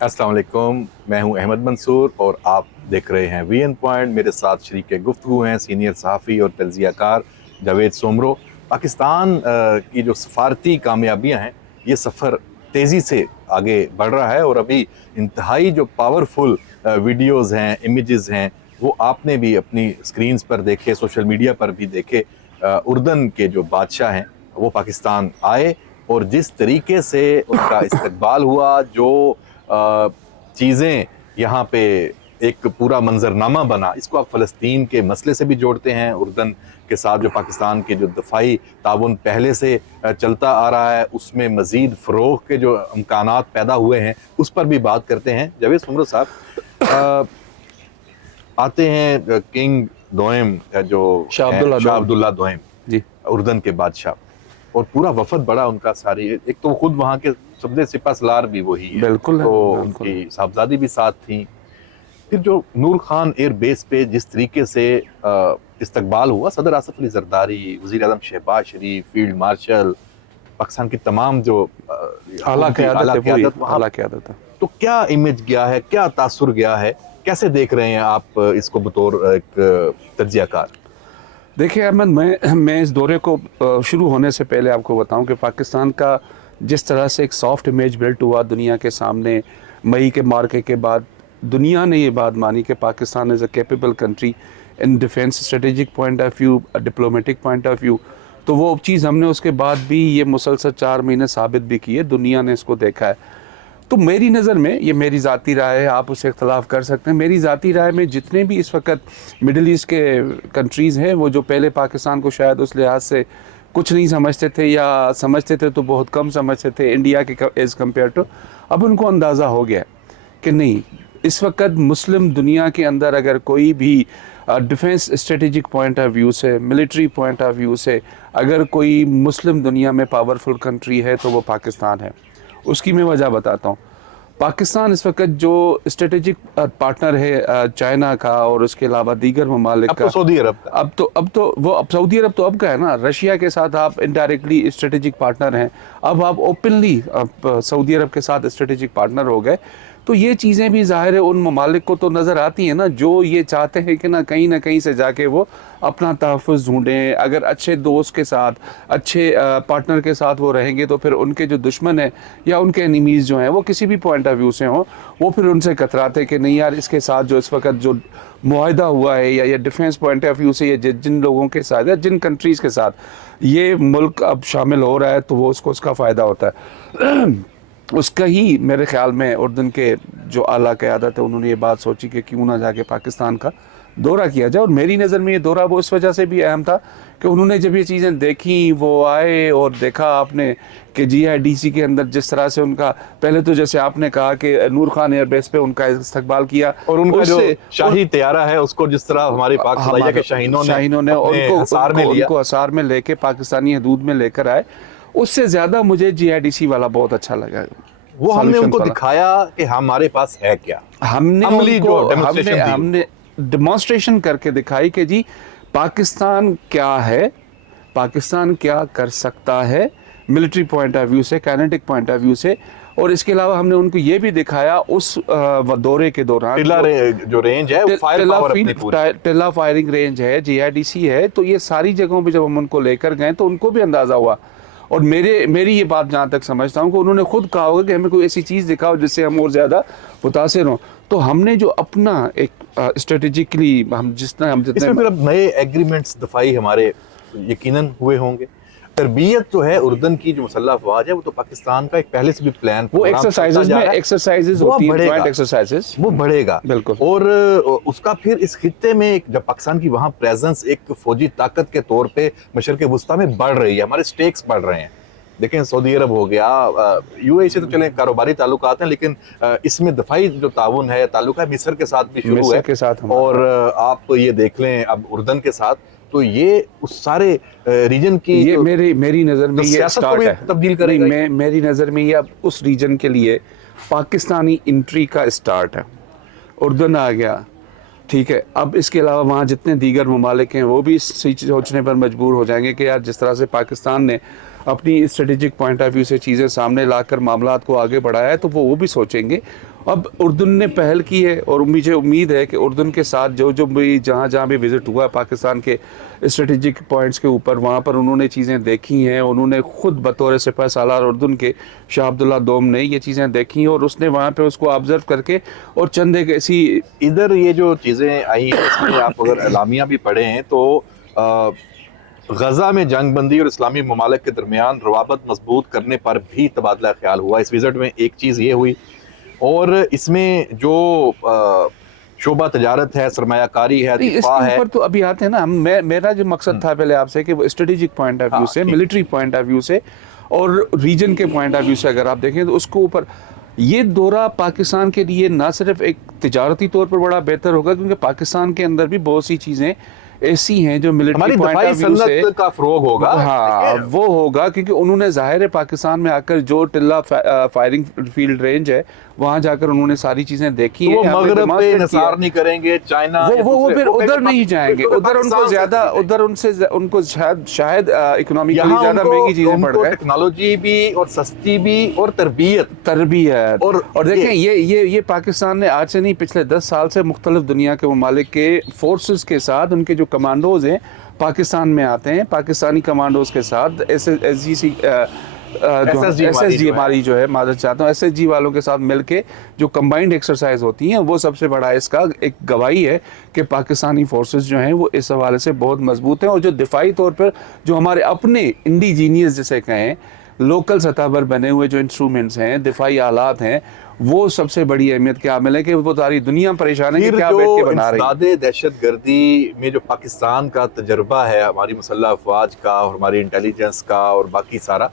अस्सलाम वालेकुम, मैं हूं अहमद मंसूर और आप देख रहे हैं वीएन पॉइंट। मेरे साथ शरीक गुफ्तगू हैं सीनियर सहाफ़ी और तज्ज़ियाकार जावेद सोमरो। पाकिस्तान की जो सफारती कामयाबियां हैं, ये सफ़र तेज़ी से आगे बढ़ रहा है और अभी इंतहाई जो पावरफुल वीडियोज़ हैं, इमेजेस हैं, वो आपने भी अपनी स्क्रीन्स पर देखे, सोशल मीडिया पर भी देखे। उर्दन के जो बादशाह हैं वो पाकिस्तान आए और जिस तरीके से उनका इस्तकबाल हुआ, जो चीज़ें यहाँ पे एक पूरा मंजरनामा बना, इसको आप फ़लस्तीन के मसले से भी जोड़ते हैं, उर्दन के साथ जो पाकिस्तान के जो दफ़ाई ताउन पहले से चलता आ रहा है, उसमें मज़ीद फ़रोग़ के जो इम्कानात पैदा हुए हैं, उस पर भी बात करते हैं। जावेद सुमरो साहब, आते हैं किंग दोयम जो शाह अब्दुल्ला दोयम जी, उर्दन के बादशाह, और पूरा वफद बड़ा उनका सारी, एक तो खुद वहाँ के सब्ज़े सिपहसालार भी वही है, बिल्कुल तो बिल्कुल। उनकी साहबजादी भी साथ थी। फिर जो नूर खान एयर बेस पे जिस तरीके से इस्तकबाल हुआ, सदर आसिफ अली जरदारी, वज़ीर आज़म शहबाज शरीफ, फील्ड मार्शल, पाकिस्तान की तमाम जो आला क़यादत वहाँ, क़यादत है। तो क्या इमेज गया है, क्या तासुर गया है, कैसे देख रहे हैं आप इसको बतौर एक तज्ज़ियाकार? देखिए अहमद, मैं इस दौरे को शुरू होने से पहले आपको बताऊं कि पाकिस्तान का जिस तरह से एक सॉफ्ट इमेज बिल्ट हुआ दुनिया के सामने मई के मार्के के बाद, दुनिया ने ये बात मानी कि Pakistan is a capable country in defence, strategic point of view, diplomatic point of view. तो वो चीज़ हमने उसके बाद भी ये मुसलसल 4 महीने साबित भी किए, दुनिया ने इसको देखा है। तो मेरी नज़र में, ये मेरी ज़ाती राय है, आप उससे इख्तलाफ कर सकते हैं, मेरी ज़ाती राय में जितने भी इस वक्त मिडल ईस्ट के कंट्रीज़ हैं, वो जो पहले पाकिस्तान को शायद उस लिहाज से कुछ नहीं समझते थे, या समझते थे तो बहुत कम समझते थे इंडिया के एज़ कम्पेयर टू, अब उनको अंदाज़ा हो गया कि नहीं, इस वक्त मुस्लिम दुनिया के अंदर अगर कोई भी defence strategic point of view से, मिलिट्री पॉइंट ऑफ व्यू से अगर कोई मुस्लिम दुनिया में पावरफुल कंट्री है तो वो पाकिस्तान है। उसकी मैं वजह बताता हूँ। पाकिस्तान इस वक्त जो स्ट्रेटेजिक पार्टनर है चाइना का और उसके अलावा दीगर ममालिक का, तो सऊदी अरब का, अब सऊदी अरब तो अब का है ना, रशिया के साथ आप इनडायरेक्टली स्ट्रेटेजिक पार्टनर हैं, अब आप ओपनली सऊदी अरब के साथ स्ट्रेटेजिक पार्टनर हो गए। तो ये चीज़ें भी ज़ाहिर है उन ममालिक को तो नज़र आती हैं ना, जो ये चाहते हैं कि ना कहीं से जाके वो अपना तहफ़्फ़ुज़ ढूंढें। अगर अच्छे दोस्त के साथ, अच्छे पार्टनर के साथ वो रहेंगे तो फिर उनके जो दुश्मन है या उनके एनिमीज़ जो हैं, वो किसी भी पॉइंट ऑफ व्यू से हों, वो फिर उनसे कतराते कि नहीं यार, इसके साथ जो इस वक्त जो मुआहदा हुआ है, या डिफेंस पॉइंट ऑफ व्यू से, या जिन लोगों के साथ या जिन कंट्रीज़ के साथ ये मुल्क अब शामिल हो रहा है, तो वो उसका फ़ायदा होता है। उसका ही मेरे ख्याल में उर्दन के जो आला क़यादत है, उन्होंने ये बात सोची कि क्यों ना जाके पाकिस्तान का दौरा किया जाए। और मेरी नज़र में ये दौरा वो इस वजह से भी अहम था कि उन्होंने जब ये चीज़ें देखी, वो आए और देखा आपने कि GIDC के अंदर जिस तरह से उनका, पहले तो जैसे आपने कहा कि नूर खान एयरबेस पे उनका इस्तकबाल किया, और उनका जो शाही तैयारा है उसको जिस तरह हमारे पाक फलाइया के शाहीनों ने उनको हसार में लेके पाकिस्तानी हदूद में लेकर आए, उससे ज़्यादा मुझे GIDC वाला बहुत अच्छा लगा। वो हमने उनको दिखाया कि हमारे पास है क्या, हमने डेमोन्स्ट्रेशन करके दिखाई कि जी पाकिस्तान क्या है, पाकिस्तान क्या कर सकता है मिलिट्री पॉइंट ऑफ व्यू से, काइनेटिक पॉइंट ऑफ व्यू से। और इसके अलावा हमने उनको ये भी दिखाया उस दौरे के दौरान जो रेंज है, टिल्ला फायरिंग रेंज है, GIDC है। तो ये सारी जगहों पे जब हम उनको लेकर गए तो उनको भी अंदाज़ा हुआ। और मेरी ये बात जहाँ तक समझता हूँ कि उन्होंने खुद कहा होगा कि हमें कोई ऐसी चीज़ दिखाओ जिससे हम और ज़्यादा मुतासिर हों। तो हमने जो अपना एक स्ट्रेटेजिकली हम जितने फिर अब नए एग्रीमेंट्स दफाई हमारे यकीनन हुए होंगे। तरबियत जो है उर्दन की, जो मुसल्लह अफवाज है, वो तो पाकिस्तान का एक पहले से भी प्लान, वो एक्सरसाइजेज होती है, जॉइंट एक्सरसाइजेज, वो बढ़ेगा बिल्कुल। और उसका फिर इस खित्ते में जब पाकिस्तान की वहाँ प्रेजेंस एक फौजी ताकत के तौर पे मशरक़ वुस्ता में बढ़ रही है, हमारे स्टेक्स बढ़ रहे हैं। देखें, सऊदी अरब हो गया, UAE से तो चले कारोबारी ताल्लुकात हैं, लेकिन इसमें दफाई जो ताउन है, ताल्लुक है मिस्र के साथ भी शुरू है, और आप ये देख लें अब उर्दन के साथ, तो ये उस सारे रीजन की, ये मेरी नज़र में ये स्टार्ट है, तब्दील करेगा। मेरी नज़र में ये अब उस रीजन के लिए पाकिस्तानी इंट्री का स्टार्ट है। उर्दन आ गया, ठीक है, अब इसके अलावा वहाँ जितने दीगर ममालिक हैं वो भी सोचने पर मजबूर हो जाएंगे कि यार जिस तरह से पाकिस्तान ने अपनी स्ट्रेटेजिक पॉइंट ऑफ व्यू से चीज़ें सामने लाकर मामलात को आगे बढ़ाया है, तो वो भी सोचेंगे। अब उर्दन ने पहल की है और मुझे उम्मीद है कि उर्दन के साथ जो जो भी जहाँ जहाँ भी विज़िट हुआ पाकिस्तान के स्ट्रेटेजिक पॉइंट्स के ऊपर, वहाँ पर उन्होंने चीज़ें देखी हैं। उन्होंने ख़ुद बतौर सिपह सालार उर्दन के शाह अब्दुल्ला दोम ने ये चीज़ें देखी हैं और उसने वहाँ पे उसको ऑब्ज़र्व करके और चंद एक ऐसी इधर ये जो चीज़ें आई हैं इसमें आप अगर एलामिया भी पढ़े हैं तो गज़ा में जंग बंदी और इस्लामी ममालिक के दरमियान रवाबत मजबूत करने पर भी तबादला ख्याल हुआ। इस विज़िट में एक चीज़ ये हुई और इसमें जो शोबा तजारत है, सरमायाकारी है, दिफा इसके है। ऊपर तो अभी आते हैं ना हम। मेरा जो मकसद था पहले आपसे कि वो स्ट्रेटेजिक पॉइंट ऑफ व्यू से, मिलिट्री पॉइंट ऑफ व्यू से और रीजन के पॉइंट ऑफ व्यू से अगर आप देखें तो उसको ऊपर ये दौरा पाकिस्तान के लिए ना सिर्फ एक तिजारती तौर पर बड़ा बेहतर होगा, क्योंकि पाकिस्तान के अंदर भी बहुत सी चीज़ें ऐसी हैं जो मिलिट्री पॉइंट ऑफ व्यू से का फ़रोग़ होगा। हाँ, वो होगा, क्योंकि उन्होंने ज़ाहिर है पाकिस्तान में आकर जो टिल्ला फायरिंग फील्ड रेंज है वहाँ जाकर उन्होंने सारी चीज़ें देखी हैं। मगरब पे निसार नहीं करेंगे, चाइना वो फिर उधर नहीं जाएंगे, उधर उनको ज़्यादा उधर उनको शायद इकोनॉमिकली ज़्यादा महंगी चीज़ें पड़ गए, टेक्नोलॉजी भी और सस्ती भी और तरबियत और देखें ये पाकिस्तान ने आज से नहीं पिछले 10 साल से मुख्तलिफ दुनिया के ममालिक के फोर्सेस के साथ उनके जो कमांडोज हैं पाकिस्तान में आते हैं, पाकिस्तानी कमांडोज के साथ SSG हमारी जो है, मादर चाहता हूँ, SSG वालों के साथ मिलके जो कंबाइंड एक्सरसाइज होती हैं वो सबसे बड़ा इसका एक गवाही है कि पाकिस्तानी फोर्सेस जो हैं वो इस हवाले से बहुत मजबूत हैं। और जो दिफाई तौर पर जो हमारे अपने इंडिजीनियस जिसे कहें लोकल सतह पर बने हुए जो इंस्ट्रूमेंट्स हैं, दिफाई आलात हैं, वो सबसे बड़ी अहमियत के आमिल है कि वो सारी दुनिया परेशान है कि क्या बैठ के बना रही है। दहशतगर्दी में जो पाकिस्तान का तजर्बा है, हमारी मुसल्लह अफवाज का और हमारी इंटेलिजेंस का और बाकी सारा,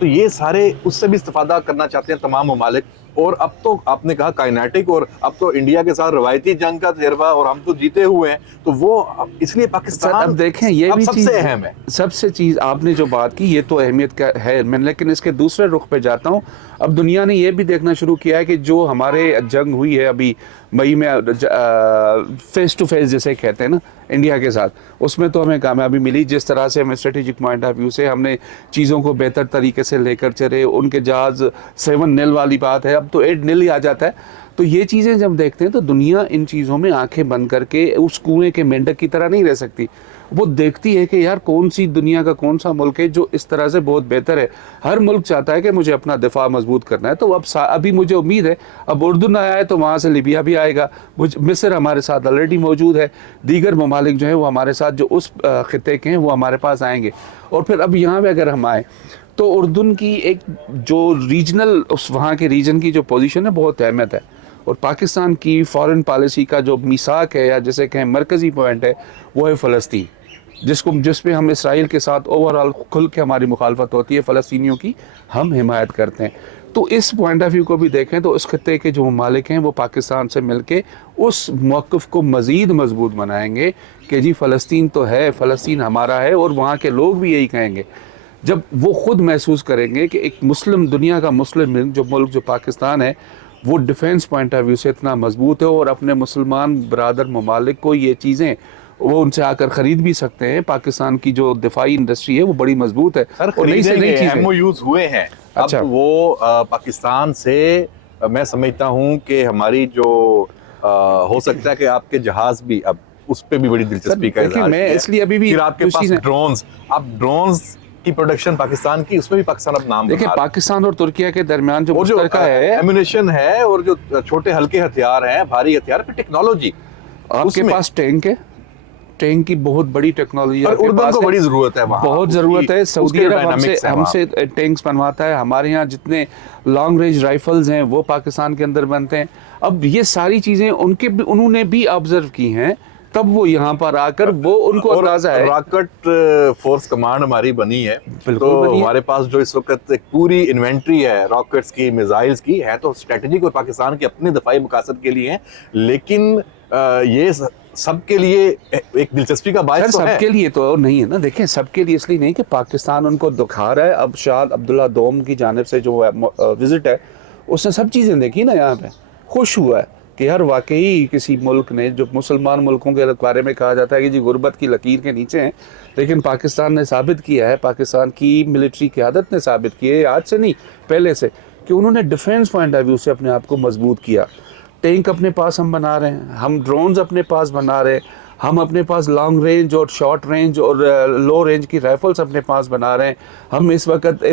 तो ये सारे उससे भी इस्तेफादा करना चाहते हैं तमाम ममालिक। और अब तो आपने कहा काइनेटिक, और अब तो इंडिया के साथ रवायती जंग का तजर्बा और हम तो जीते हुए हैं, तो वो इसलिए पाकिस्तान अब देखें ये भी सबसे अहम है। सबसे चीज़ आपने जो बात की ये तो अहमियत का है, मैं लेकिन इसके दूसरे रुख पे जाता हूँ। अब दुनिया ने ये भी देखना शुरू किया है कि जो हमारे जंग हुई है अभी मई में फेस टू फेस जिसे कहते हैं ना इंडिया के साथ, उसमें तो हमें कामयाबी मिली। जिस तरह से हमें स्ट्रेटेजिक पॉइंट ऑफ व्यू से हमने चीज़ों को बेहतर तरीके से लेकर चले, उनके जहाज़ 7-0 वाली बात है, अब तो 8-0 ही आ जाता है। तो ये चीज़ें जब देखते हैं तो दुनिया इन चीज़ों में आंखें बंद करके उस कुएं के मेंढक की तरह नहीं रह सकती। वो देखती है कि यार कौन सी दुनिया का कौन सा मुल्क है जो इस तरह से बहुत बेहतर है। हर मुल्क चाहता है कि मुझे अपना दिफा मजबूत करना है। तो अब अभी मुझे उम्मीद है अब उर्दन आया है तो वहाँ से लिबिया भी आएगा, मिस्र हमारे साथ ऑलरेडी मौजूद है, दीगर ममालिक जो है वो हमारे साथ जो उस खिते के हैं वो हमारे पास आएंगे। और फिर अब यहाँ पर अगर हम आए तो उर्दन की एक जो रीजनल उस वहाँ के रीजन की जो पोजीशन है बहुत अहमियत है। और पाकिस्तान की फॉरेन पॉलिसी का जो मिसाक है या जैसे कहें मरकज़ी पॉइंट है वो है फ़लस्तीन, जिस पे हम इसराइल के साथ ओवरऑल खुल के हमारी मुखालफत होती है, फ़लस्तीनियों की हम हिमायत करते हैं। तो इस पॉइंट ऑफ व्यू को भी देखें तो उस खत्ते के जो ममालिक हैं वो पाकिस्तान से मिलके उस मौक़िफ़ को मज़ीद मजबूत बनाएंगे कि जी फ़लस्तीन तो है, फ़लस्तीन हमारा है। और वहाँ के लोग भी यही कहेंगे जब वो ख़ुद महसूस करेंगे कि एक मुस्लिम दुनिया का मुस्लिम जो मुल्क जो पाकिस्तान है वो डिफेंस पॉइंट ऑफ व्यू से इतना मजबूत है और अपने मुसलमान बरादर ममालिक को ये चीज़ें वो उनसे आकर ख़रीद भी सकते हैं। पाकिस्तान की जो दिफाई इंडस्ट्री है वो बड़ी मजबूत है और नई से नई MOUs हुए हैं। अच्छा। अब वो पाकिस्तान से मैं समझता हूँ कि हमारी जो हो सकता है कि आपके जहाज़ भी अब उस पर भी बड़ी दिलचस्पी का इज़हार मैं इसलिए अभी भी फिर आपके पास ड्रोन्स, अब ड्रोन्स की प्रोडक्शन पाकिस्तान की, उसमें भी पाकिस्तान अब नाम देखिए पाकिस्तान और तुर्की के दरमियान जो मुश्तरका है एम्यूनेशन है और जो छोटे हल्के हथियार हैं, भारी हथियार, फिर टेक्नोलॉजी आपके पास टैंक है, टैंक की बहुत बड़ी टेक्नोलॉजी है, उर्दन को बड़ी जरूरत है, वहाँ बहुत ज़रूरत है। सऊदी अरब हमसे टैंक्स बनवाता है, हमारे यहाँ जितने लॉन्ग रेंज राइफल्स हैं वो पाकिस्तान के अंदर बनते हैं। अब ये सारी चीज़ें उन्होंने भी ऑब्जर्व की हैं, तब वो यहाँ पर आकर वो उनको अंदाजा है। रॉकेट फोर्स कमांड हमारी बनी है, तो हमारे पास जो इस वक्त एक पूरी इन्वेंट्री है रॉकेट्स की, मिसाइल्स की है, तो स्ट्रेटेजिक और पाकिस्तान के अपने दफाई मकासद के लिए है। लेकिन ये सबके लिए एक दिलचस्पी का बायस तो है। सबके लिए तो नहीं है ना, देखें सबके लिए इसलिए नहीं कि पाकिस्तान उनको दिखा रहा है। अब शाह अब्दुल्ला दोम की जानिब से जो विजिट है उसने सब चीज़ें देखी ना, यहाँ पे खुश हुआ है कि यार वाकई किसी मुल्क ने, जो मुसलमान मुल्कों के बारे में कहा जाता है कि जी गुर्बत की लकीर के नीचे हैं, लेकिन पाकिस्तान ने साबित किया है, पाकिस्तान की मिलिट्री क़यादत ने साबित किया है आज से नहीं पहले से कि उन्होंने डिफेंस पॉइंट ऑफ व्यू से अपने आप को मजबूत किया। टैंक अपने पास हम बना रहे हैं, हम ड्रोन्स अपने पास बना रहे हैं, हम अपने पास लॉन्ग रेंज और शॉर्ट रेंज और लो रेंज की राइफल्स अपने पास बना रहे हैं। हम इस वक्त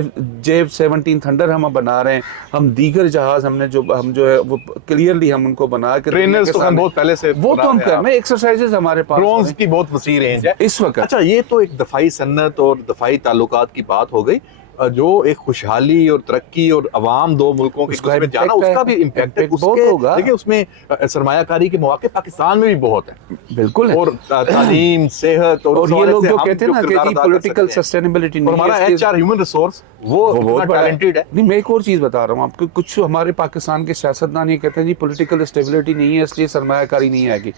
J-17 थंडर हम बना रहे हैं। हम दीगर जहाज हम जो है वो क्लियरली हम उनको बना के ट्रेनर्स तो हम बहुत पहले से वो तो हम कर रहे हैं, एक्सरसाइजेज हमारे पास ड्रोन्स की बहुत वसी रेंज है इस वक्त। अच्छा, ये तो एक दफाई सन्नत और दफाई ताल्लुकात की बात हो गई, जो एक खुशहाली और तरक्की और अवाम दो मुल्कों के उसका उसमें जाना, impact है, उसका भी इम्पैक्ट है, impact बहुत होगा। देखिए उसमें सरमायाकारी के मौके पाकिस्तान में भी बहुत है, बिल्कुल है। और तालीम, सेहत और ये लोग जो हम कहते हैं ना किरदार कि अदा कर पॉलिटिकल सकते हैं। सस्टेनेबिलिटी और नहीं हमारा है, HR ह्यूमन रिसोर्स वो बहुत बड़ा टैलेंटेड है। नहीं, मैं एक और चीज़ बता रहा हूँ आपको, कुछ हमारे पाकिस्तान के सियासतदान ये कहते हैं जी पॉलिटिकल स्टेबिलिटी नहीं है इसलिए सरमायाकारी नहीं आएगी।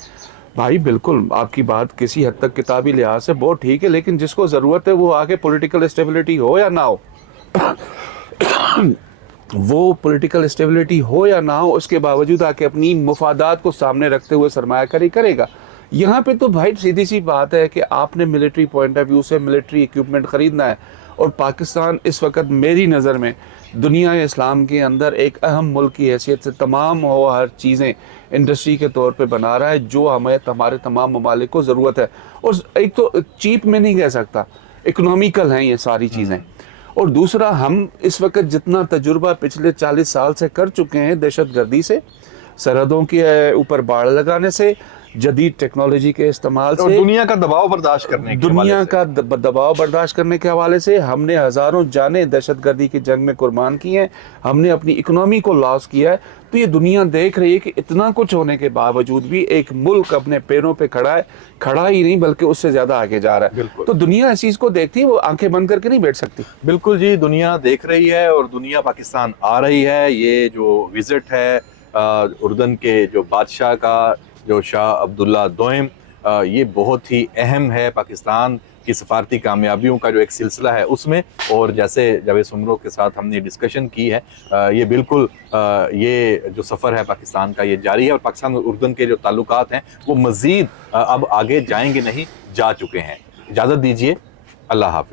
भाई बिल्कुल आपकी बात किसी हद तक किताबी लिहाज से बहुत ठीक है, लेकिन जिसको ज़रूरत है वो आगे पॉलिटिकल स्टेबिलिटी हो या ना हो वो पॉलिटिकल स्टेबिलिटी हो या ना हो, उसके बावजूद आके अपनी मुफादात को सामने रखते हुए सरमायाकारी करेगा। यहाँ पे तो भाई सीधी सी बात है कि आपने मिलिट्री पॉइंट ऑफ व्यू से मिलिट्री इक्विपमेंट ख़रीदना है, और पाकिस्तान इस वक्त मेरी नज़र में दुनिया इस्लाम के अंदर एक अहम मुल्क की हैसियत से तमाम वो हर चीज़ें इंडस्ट्री के तौर पे बना रहा है जो हमारे तमाम ममालिक को ज़रूरत है। और एक तो चीप में नहीं कह सकता, इकोनॉमिकल हैं ये सारी चीज़ें। और दूसरा, हम इस वक्त जितना तजुर्बा पिछले 40 साल से कर चुके हैं दहशतगर्दी से, सरहदों के ऊपर बाड़ लगाने से, जदीद टेक्नोलॉजी के इस्तेमाल और से, दुनिया का दबाव बर्दाश्त करने के दुनिया हवाले से। का दबाव बर्दाश्त करने के हवाले से हमने हज़ारों जानें दहशतगर्दी की जंग में कुर्बान की हैं, हमने अपनी इकोनॉमी को लॉस किया है। तो ये दुनिया देख रही है कि इतना कुछ होने के बावजूद भी एक मुल्क अपने पैरों पे खड़ा है, खड़ा ही नहीं बल्कि उससे ज़्यादा आगे जा रहा है। तो दुनिया इस चीज़ को देखती है, वो आंखें बंद करके नहीं बैठ सकती। बिल्कुल जी, दुनिया देख रही है और दुनिया पाकिस्तान आ रही है। ये जो विजिट है उर्दन के जो बादशाह का, जो शाह अब्दुल्ला दोयम, ये बहुत ही अहम है पाकिस्तान की सफारती कामयाबियों का जो एक सिलसिला है उसमें। और जैसे जावेद सुमरो के साथ हमने डिस्कशन की है, ये बिल्कुल ये जो सफ़र है पाकिस्तान का ये जारी है, और पाकिस्तान और उर्दन के जो ताल्लुकात हैं वो मज़ीद अब आगे जाएंगे नहीं, जा चुके हैं। इजाज़त दीजिए, अल्लाह हाफिज़।